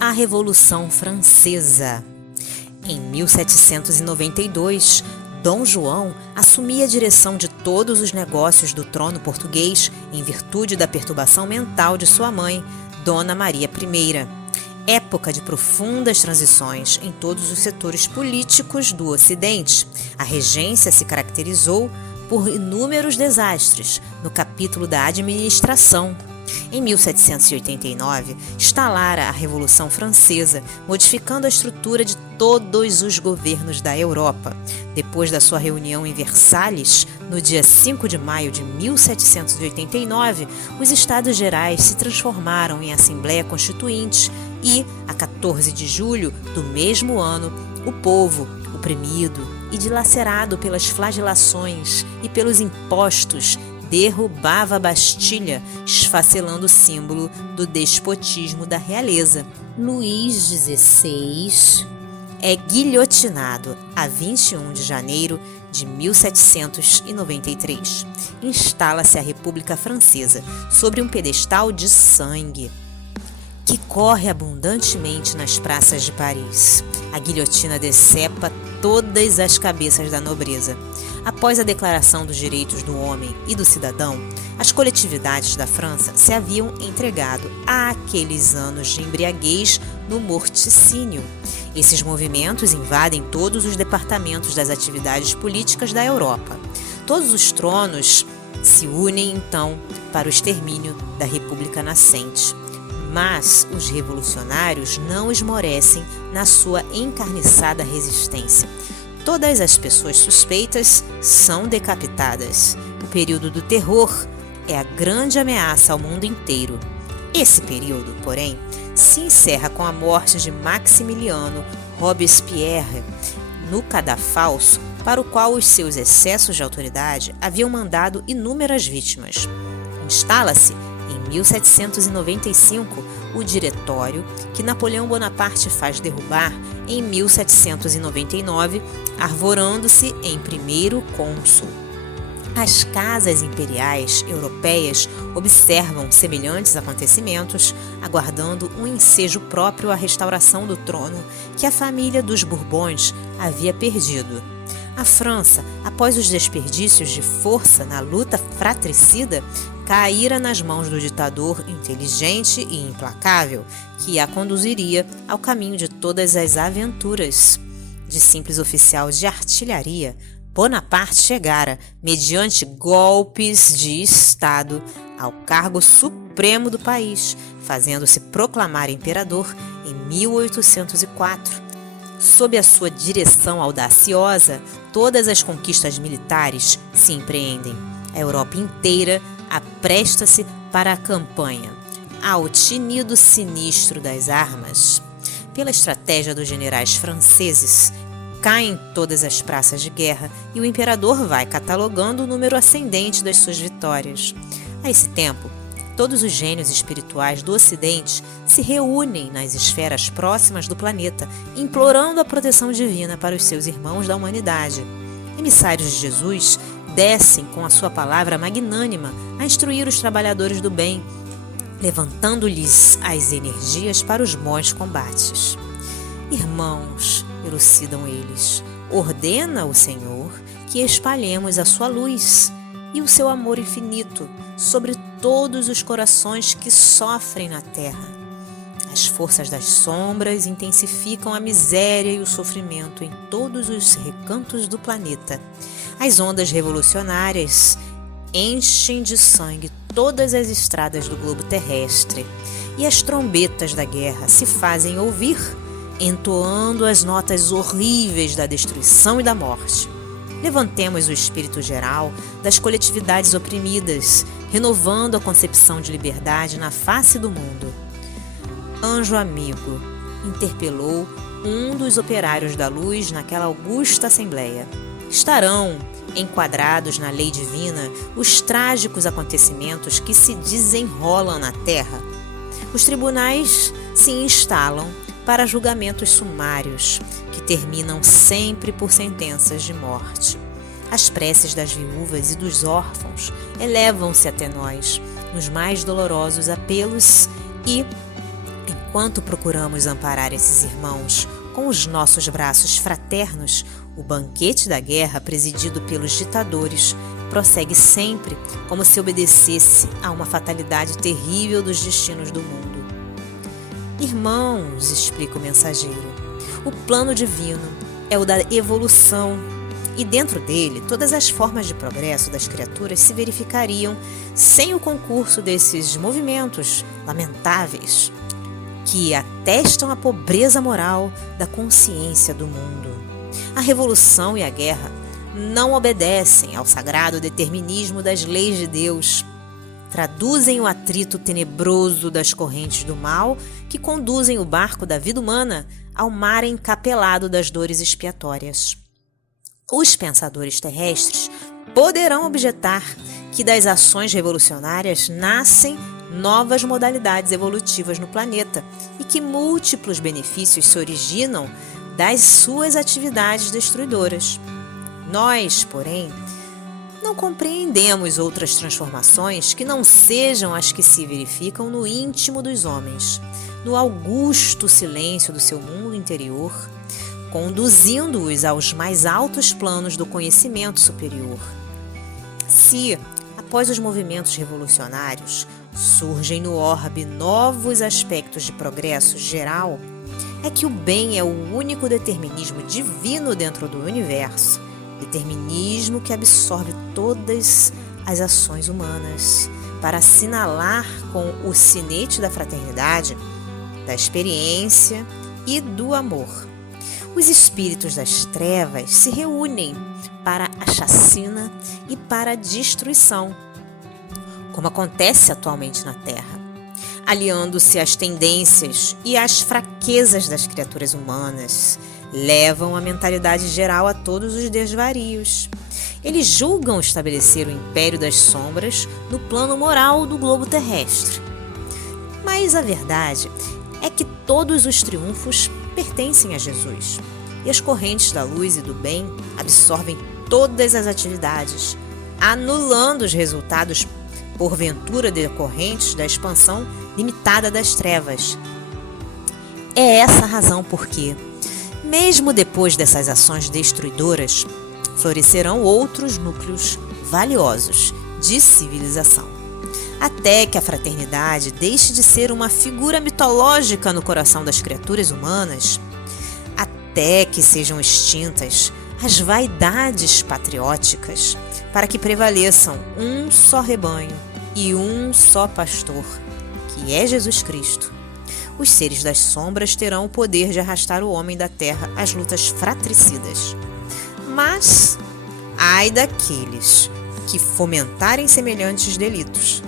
A Revolução Francesa. Em 1792, Dom João assumia a direção de todos os negócios do trono português em virtude da perturbação mental de sua mãe, Dona Maria I. Época de profundas transições em todos os setores políticos do Ocidente. A regência se caracterizou por inúmeros desastres no capítulo da administração. Em 1789, instalara a Revolução Francesa, modificando a estrutura de todos os governos da Europa. Depois da sua reunião em Versalhes, no dia 5 de maio de 1789, os Estados Gerais se transformaram em Assembleia Constituinte e, a 14 de julho do mesmo ano, o povo, oprimido e dilacerado pelas flagelações e pelos impostos, derrubava a Bastilha, esfacelando o símbolo do despotismo da realeza. Luís XVI é guilhotinado a 21 de janeiro de 1793. Instala-se a República Francesa sobre um pedestal de sangue que corre abundantemente nas praças de Paris. A guilhotina decepa todas as cabeças da nobreza. Após a Declaração dos Direitos do Homem e do Cidadão, as coletividades da França se haviam entregado àqueles anos de embriaguez no morticínio. Esses movimentos invadem todos os departamentos das atividades políticas da Europa. Todos os tronos se unem, então, para o extermínio da República nascente. Mas os revolucionários não esmorecem na sua encarniçada resistência. Todas as pessoas suspeitas são decapitadas. O período do terror é a grande ameaça ao mundo inteiro. Esse período, porém, se encerra com a morte de Maximiliano Robespierre no cadafalso, para o qual os seus excessos de autoridade haviam mandado inúmeras vítimas. Instala-se em 1795, o Diretório, que Napoleão Bonaparte faz derrubar em 1799, arvorando-se em primeiro cônsul. As casas imperiais europeias observam semelhantes acontecimentos, aguardando um ensejo próprio à restauração do trono que a família dos Bourbons havia perdido. A França, após os desperdícios de força na luta fratricida, caíra nas mãos do ditador inteligente e implacável, que a conduziria ao caminho de todas as aventuras. De simples oficial de artilharia, Bonaparte chegara, mediante golpes de Estado, ao cargo supremo do país, fazendo-se proclamar imperador em 1804. Sob a sua direção audaciosa, todas as conquistas militares se empreendem. A Europa inteira apresta-se para a campanha. Ao tinido sinistro das armas, pela estratégia dos generais franceses, caem todas as praças de guerra e o imperador vai catalogando o número ascendente das suas vitórias. A esse tempo, todos os gênios espirituais do Ocidente se reúnem nas esferas próximas do planeta, implorando a proteção divina para os seus irmãos da humanidade. Emissários de Jesus descem com a sua palavra magnânima a instruir os trabalhadores do bem, levantando-lhes as energias para os bons combates. Irmãos, elucidam eles, ordena o Senhor que espalhemos a sua luz e o seu amor infinito sobre todos os corações que sofrem na terra. As forças das sombras intensificam a miséria e o sofrimento em todos os recantos do planeta. As ondas revolucionárias enchem de sangue todas as estradas do globo terrestre e as trombetas da guerra se fazem ouvir, entoando as notas horríveis da destruição e da morte. Levantemos o espírito geral das coletividades oprimidas, renovando a concepção de liberdade na face do mundo. Anjo amigo, interpelou um dos operários da luz naquela augusta assembleia. Estarão enquadrados na lei divina os trágicos acontecimentos que se desenrolam na terra. Os tribunais se instalam para julgamentos sumários, que terminam sempre por sentenças de morte. As preces das viúvas e dos órfãos elevam-se até nós, nos mais dolorosos apelos e, em Enquanto procuramos amparar esses irmãos com os nossos braços fraternos, o banquete da guerra, presidido pelos ditadores, prossegue sempre como se obedecesse a uma fatalidade terrível dos destinos do mundo. Irmãos, explica o mensageiro, o plano divino é o da evolução, e dentro dele todas as formas de progresso das criaturas se verificariam sem o concurso desses movimentos lamentáveis que atestam a pobreza moral da consciência do mundo. A revolução e a guerra não obedecem ao sagrado determinismo das leis de Deus. Traduzem o atrito tenebroso das correntes do mal que conduzem o barco da vida humana ao mar encapelado das dores expiatórias. Os pensadores terrestres poderão objetar que das ações revolucionárias nascem novas modalidades evolutivas no planeta e que múltiplos benefícios se originam das suas atividades destruidoras. Nós, porém, não compreendemos outras transformações que não sejam as que se verificam no íntimo dos homens, no augusto silêncio do seu mundo interior, conduzindo-os aos mais altos planos do conhecimento superior. Se, após os movimentos revolucionários, surgem no orbe novos aspectos de progresso geral, é que o bem é o único determinismo divino dentro do universo, determinismo que absorve todas as ações humanas, para assinalar com o sinete da fraternidade, da experiência e do amor. Os espíritos das trevas se reúnem para a chacina e para a destruição, como acontece atualmente na Terra, aliando-se às tendências e às fraquezas das criaturas humanas, levam a mentalidade geral a todos os desvarios. Eles julgam estabelecer o império das sombras no plano moral do globo terrestre. Mas a verdade é que todos os triunfos pertencem a Jesus, e as correntes da luz e do bem absorvem todas as atividades, anulando os resultados porventura decorrentes da expansão limitada das trevas. É essa a razão porque, mesmo depois dessas ações destruidoras, florescerão outros núcleos valiosos de civilização, até que a fraternidade deixe de ser uma figura mitológica no coração das criaturas humanas, até que sejam extintas as vaidades patrióticas, para que prevaleçam um só rebanho e um só pastor, que é Jesus Cristo. Os seres das sombras terão o poder de arrastar o homem da terra às lutas fratricidas. Mas, ai daqueles que fomentarem semelhantes delitos.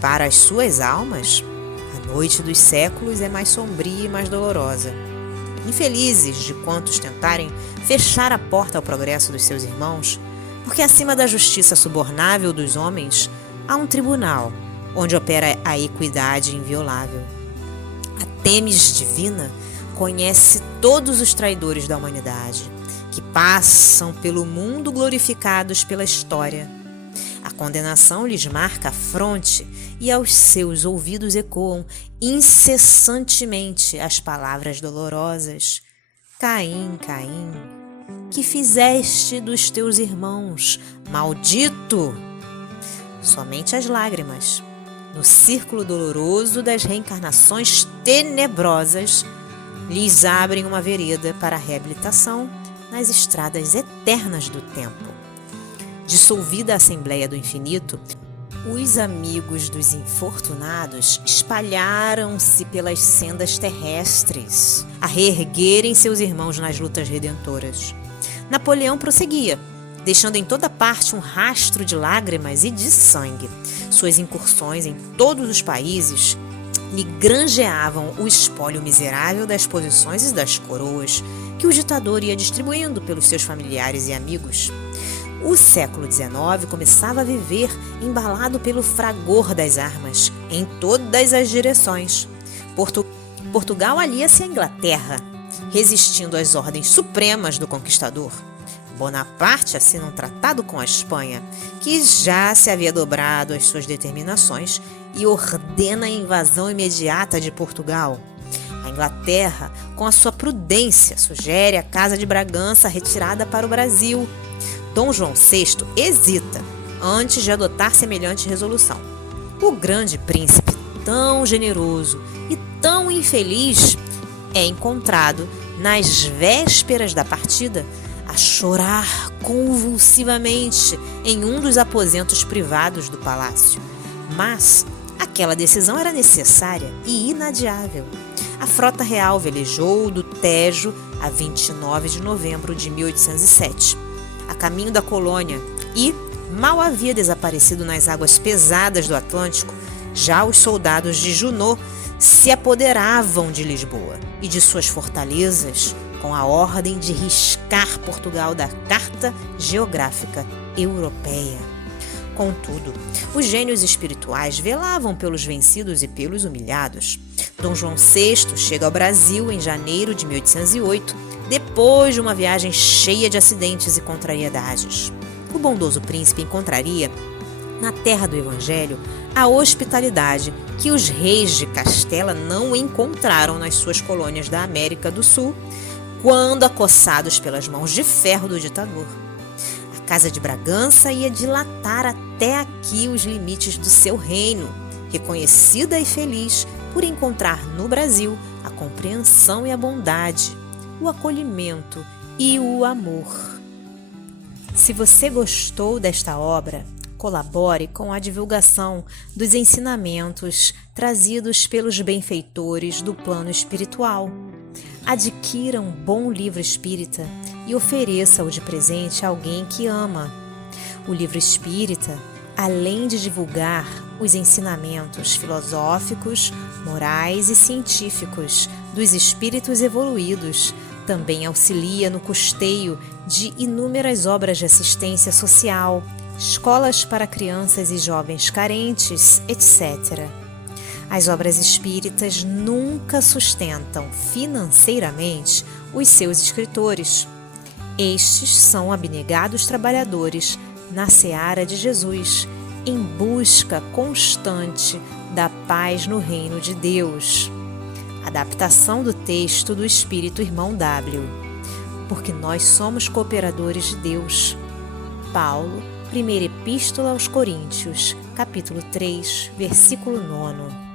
Para as suas almas, a noite dos séculos é mais sombria e mais dolorosa. Infelizes de quantos tentarem fechar a porta ao progresso dos seus irmãos, porque acima da justiça subornável dos homens há um tribunal onde opera a equidade inviolável. A Têmis divina conhece todos os traidores da humanidade, que passam pelo mundo glorificados pela história. A condenação lhes marca a fronte e aos seus ouvidos ecoam incessantemente as palavras dolorosas: Caim, Caim, que fizeste dos teus irmãos, maldito! Somente as lágrimas, no círculo doloroso das reencarnações tenebrosas, lhes abrem uma vereda para a reabilitação nas estradas eternas do tempo. Dissolvida a Assembleia do Infinito, os amigos dos infortunados espalharam-se pelas sendas terrestres, a reerguerem seus irmãos nas lutas redentoras. Napoleão prosseguia, deixando em toda parte um rastro de lágrimas e de sangue. Suas incursões em todos os países lhe granjeavam o espólio miserável das posições e das coroas que o ditador ia distribuindo pelos seus familiares e amigos. O século XIX começava a viver embalado pelo fragor das armas em todas as direções. Portugal alia-se à Inglaterra, resistindo às ordens supremas do conquistador. Bonaparte assina um tratado com a Espanha, que já se havia dobrado às suas determinações, e ordena a invasão imediata de Portugal. A Inglaterra, com a sua prudência, sugere a Casa de Bragança retirada para o Brasil. Dom João VI hesita antes de adotar semelhante resolução. O grande príncipe, tão generoso e tão infeliz, é encontrado, nas vésperas da partida, a chorar convulsivamente em um dos aposentos privados do palácio. Mas aquela decisão era necessária e inadiável. A frota real velejou do Tejo a 29 de novembro de 1807, a caminho da colônia, e mal havia desaparecido nas águas pesadas do Atlântico, já os soldados de Junot se apoderavam de Lisboa e de suas fortalezas com a ordem de riscar Portugal da Carta Geográfica Europeia. Contudo, os gênios espirituais velavam pelos vencidos e pelos humilhados. Dom João VI chega ao Brasil em janeiro de 1808, depois de uma viagem cheia de acidentes e contrariedades. O bondoso príncipe encontraria, na terra do Evangelho, a hospitalidade que os reis de Castela não encontraram nas suas colônias da América do Sul, quando acossados pelas mãos de ferro do ditador. A Casa de Bragança ia dilatar até aqui os limites do seu reino, reconhecida e feliz por encontrar no Brasil a compreensão e a bondade, o acolhimento e o amor. Se você gostou desta obra, colabore com a divulgação dos ensinamentos trazidos pelos benfeitores do plano espiritual. Adquira um bom livro espírita e ofereça-o de presente a alguém que ama. O livro espírita, além de divulgar os ensinamentos filosóficos, morais e científicos dos espíritos evoluídos, também auxilia no custeio de inúmeras obras de assistência social, escolas para crianças e jovens carentes, etc. As obras espíritas nunca sustentam financeiramente os seus escritores. Estes são abnegados trabalhadores na seara de Jesus, em busca constante da paz no reino de Deus. Adaptação do texto do Espírito Irmão W. Porque nós somos cooperadores de Deus. Paulo, Primeira Epístola aos Coríntios, capítulo 3, versículo 9.